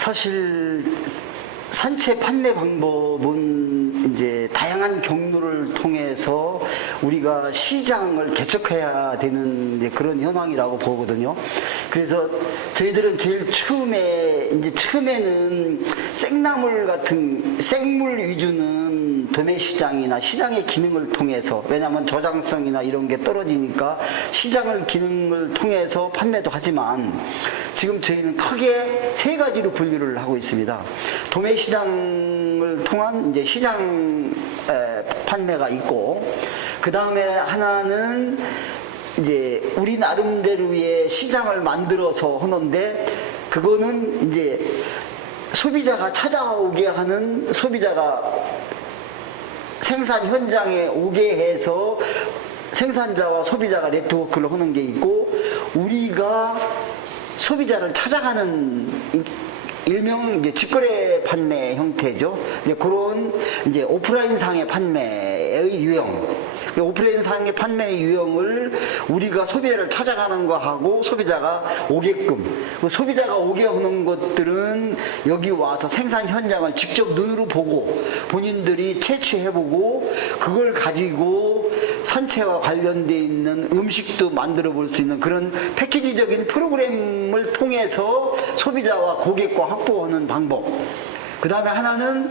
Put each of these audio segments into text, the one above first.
사실 산채 판매 방법은 이제 다양한 경로를 통해서 우리가 시장을 개척해야 되는 이제 그런 현황이라고 보거든요. 그래서 저희들은 제일 처음에는 생나물 같은 생물 위주는 도매 시장이나 시장의 기능을 통해서, 왜냐하면 저장성이나 이런 게 떨어지니까 시장을 기능을 통해서 판매도 하지만 지금 저희는 크게 세 가지로 분류를 하고 있습니다. 도매 시장을 통한 이제 시장 판매가 있고, 그 다음에 하나는 이제 우리 나름대로의 시장을 만들어서 하는데, 그거는 이제 소비자가 찾아오게 하는, 소비자가 생산 현장에 오게 해서 생산자와 소비자가 네트워크를 하는 게 있고, 우리가 소비자를 찾아가는 일명 이제 직거래 판매 형태죠. 이제 그런 이제 오프라인 상의 판매의 유형, 오프라인 상의 판매의 유형을 우리가 소비자를 찾아가는 거하고 소비자가 오게끔, 소비자가 오게 하는 것들은 여기 와서 생산 현장을 직접 눈으로 보고 본인들이 채취해보고 그걸 가지고 산채와 관련되어 있는 음식도 만들어 볼 수 있는 그런 패키지적인 프로그램을 통해서 소비자와 고객과 확보하는 방법. 그 다음에 하나는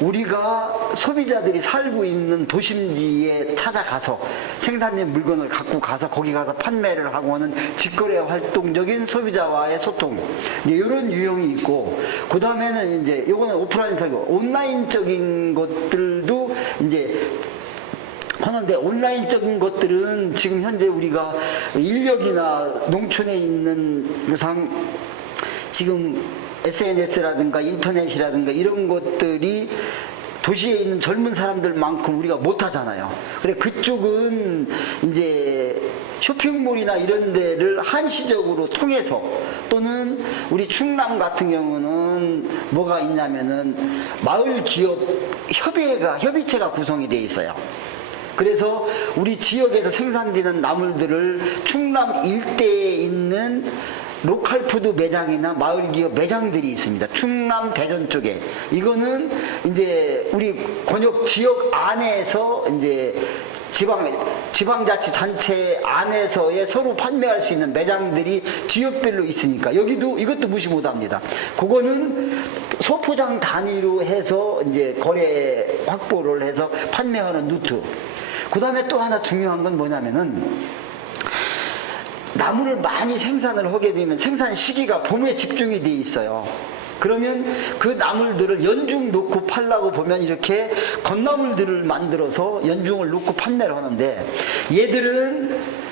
우리가 소비자들이 살고 있는 도심지에 찾아가서 생산된 물건을 갖고 가서 거기 가서 판매를 하고 하는 직거래 활동적인 소비자와의 소통, 이제 이런 유형이 있고, 그 다음에는 이제 요거는 오프라인상이고 온라인적인 것들도 이제 하는데, 온라인적인 것들은 지금 현재 우리가 인력이나 농촌에 있는 지금 SNS라든가 인터넷이라든가 이런 것들이 도시에 있는 젊은 사람들만큼 우리가 못하잖아요. 그래, 그쪽은 이제 쇼핑몰이나 이런 데를 한시적으로 통해서, 또는 우리 충남 같은 경우는 뭐가 있냐면은 마을 기업 협의체가 구성이 되어 있어요. 그래서 우리 지역에서 생산되는 나물들을 충남 일대에 있는 로컬푸드 매장이나 마을기업 매장들이 있습니다. 충남 대전 쪽에. 이거는 이제 우리 권역 지역 안에서 이제 지방자치단체 안에서의 서로 판매할 수 있는 매장들이 지역별로 있으니까 이것도 무시 못합니다. 그거는 소포장 단위로 해서 이제 거래 확보를 해서 판매하는 루트. 그 다음에 또 하나 중요한 건 뭐냐면은, 나물을 많이 생산을 하게 되면 생산 시기가 봄에 집중이 돼 있어요. 그러면 그 나물들을 연중 놓고 팔라고 보면 이렇게 건나물들을 만들어서 연중을 놓고 판매를 하는데, 얘들은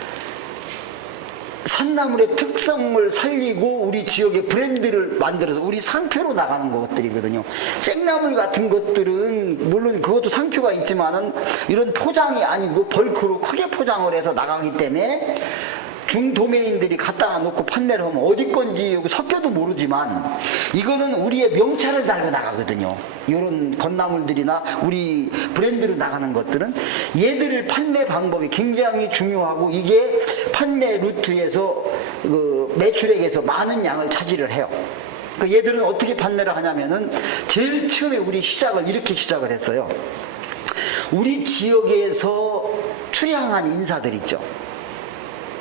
산나물의 특성을 살리고 우리 지역의 브랜드를 만들어서 우리 상표로 나가는 것들이거든요. 생나물 같은 것들은 물론 그것도 상표가 있지만은 이런 포장이 아니고 벌크로 크게 포장을 해서 나가기 때문에 중도매인들이 갖다가 놓고 판매를 하면 어디 건지 여기 섞여도 모르지만, 이거는 우리의 명찰을 달고 나가거든요. 이런 건나물들이나 우리 브랜드로 나가는 것들은 얘들을 판매 방법이 굉장히 중요하고, 이게 판매 루트에서 매출액에서 많은 양을 차지를 해요. 얘들은 어떻게 판매를 하냐면은, 제일 처음에 우리 시작을 이렇게 시작을 했어요. 우리 지역에서 출향한 인사들 있죠.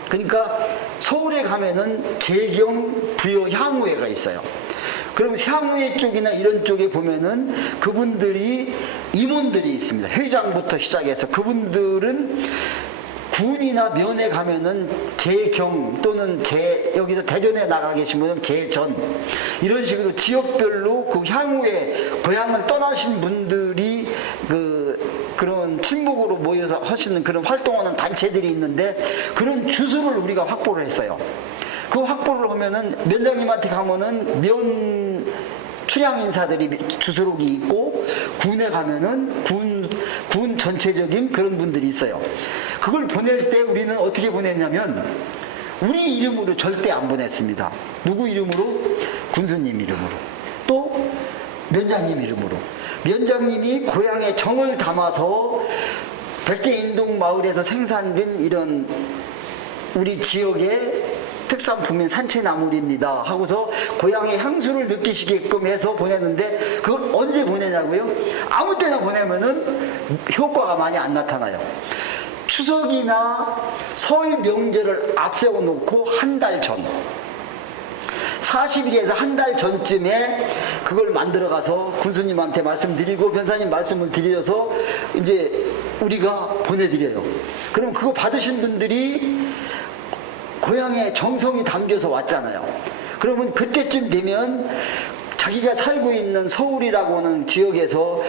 그러니까 서울에 가면은 재경, 부여, 향후회가 있어요. 그럼 향후회 쪽이나 이런 쪽에 보면은 그분들이 임원들이 있습니다. 회장부터 시작해서 그분들은 군이나 면에 가면은 재경, 또는 여기서 대전에 나가 계신 분은 재전, 이런 식으로 지역별로 그 향후에 고향을 떠나신 분들이 그런 친목으로 모여서 하시는 그런 활동하는 단체들이 있는데, 그런 주소를 우리가 확보를 했어요. 그 확보를 하면은 면장님한테 가면은 면 출향 인사들이 주소록이 있고, 군에 가면은 군 전체적인 그런 분들이 있어요. 그걸 보낼 때 우리는 어떻게 보냈냐면, 우리 이름으로 절대 안 보냈습니다. 누구 이름으로? 군수님 이름으로, 또 면장님 이름으로. 면장님이 고향의 정을 담아서 백제인동 마을에서 생산된 이런 우리 지역의 특산품인 산채나물입니다 하고서 고향의 향수를 느끼시게끔 해서 보냈는데 그걸 언제 보내냐고요? 아무 때나 보내면은 효과가 많이 안 나타나요. 추석이나 설 명절을 앞세워 놓고 한 달 전, 40일에서 한 달 전쯤에 그걸 만들어 가서 군수님한테 말씀드리고 변사님 말씀을 드려서 이제 우리가 보내드려요. 그럼 그거 받으신 분들이 고향에 정성이 담겨서 왔잖아요. 그러면 그때쯤 되면 자기가 살고 있는 서울이라고 하는 지역에서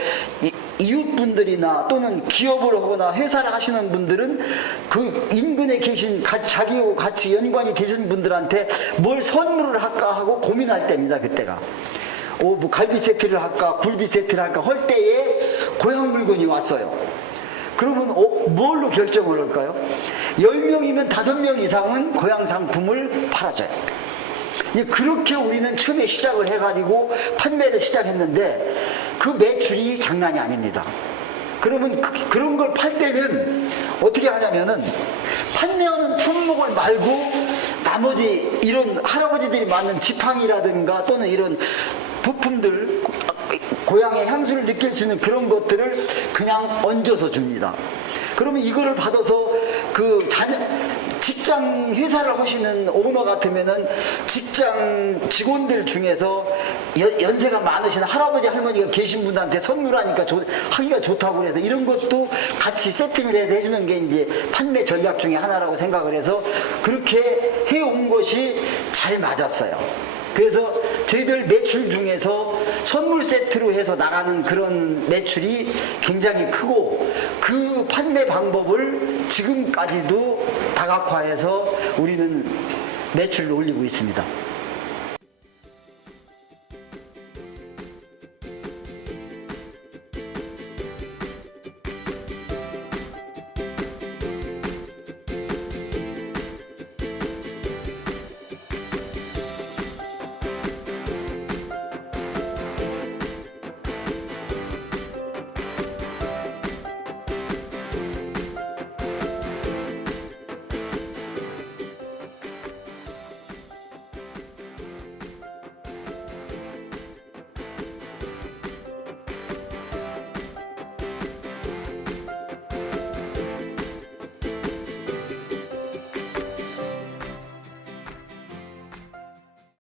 이웃분들이나 또는 기업을 하거나 회사를 하시는 분들은 그 인근에 계신 자기하고 같이 연관이 되신 분들한테 뭘 선물을 할까 하고 고민할 때입니다. 그때가 뭐 갈비 세트를 할까 굴비 세트를 할까 할 때에 고향 물건이 왔어요. 그러면 뭘로 결정을 할까요? 10명이면 5명 이상은 고향 상품을 팔아줘요. 그렇게 우리는 처음에 시작을 해가지고 판매를 시작했는데 그 매출이 장난이 아닙니다. 그러면 그런 걸 팔 때는 어떻게 하냐면은 판매하는 품목을 말고 나머지 이런 할아버지들이 만든 지팡이라든가 또는 이런 부품들 고향의 향수를 느낄 수 있는 그런 것들을 그냥 얹어서 줍니다. 그러면 이거를 받아서 그 직장 회사를 하시는 오너 같으면은 직장 직원들 중에서 연세가 많으신 할아버지 할머니가 계신 분한테 선물하니까 하기가 좋다고 그래서 이런 것도 같이 세팅을 해주는 게 이제 판매 전략 중에 하나라고 생각을 해서 그렇게 해온 것이 잘 맞았어요. 그래서 저희들 매출 중에서 선물 세트로 해서 나가는 그런 매출이 굉장히 크고 그 판매 방법을 지금까지도 다각화해서 우리는 매출을 올리고 있습니다.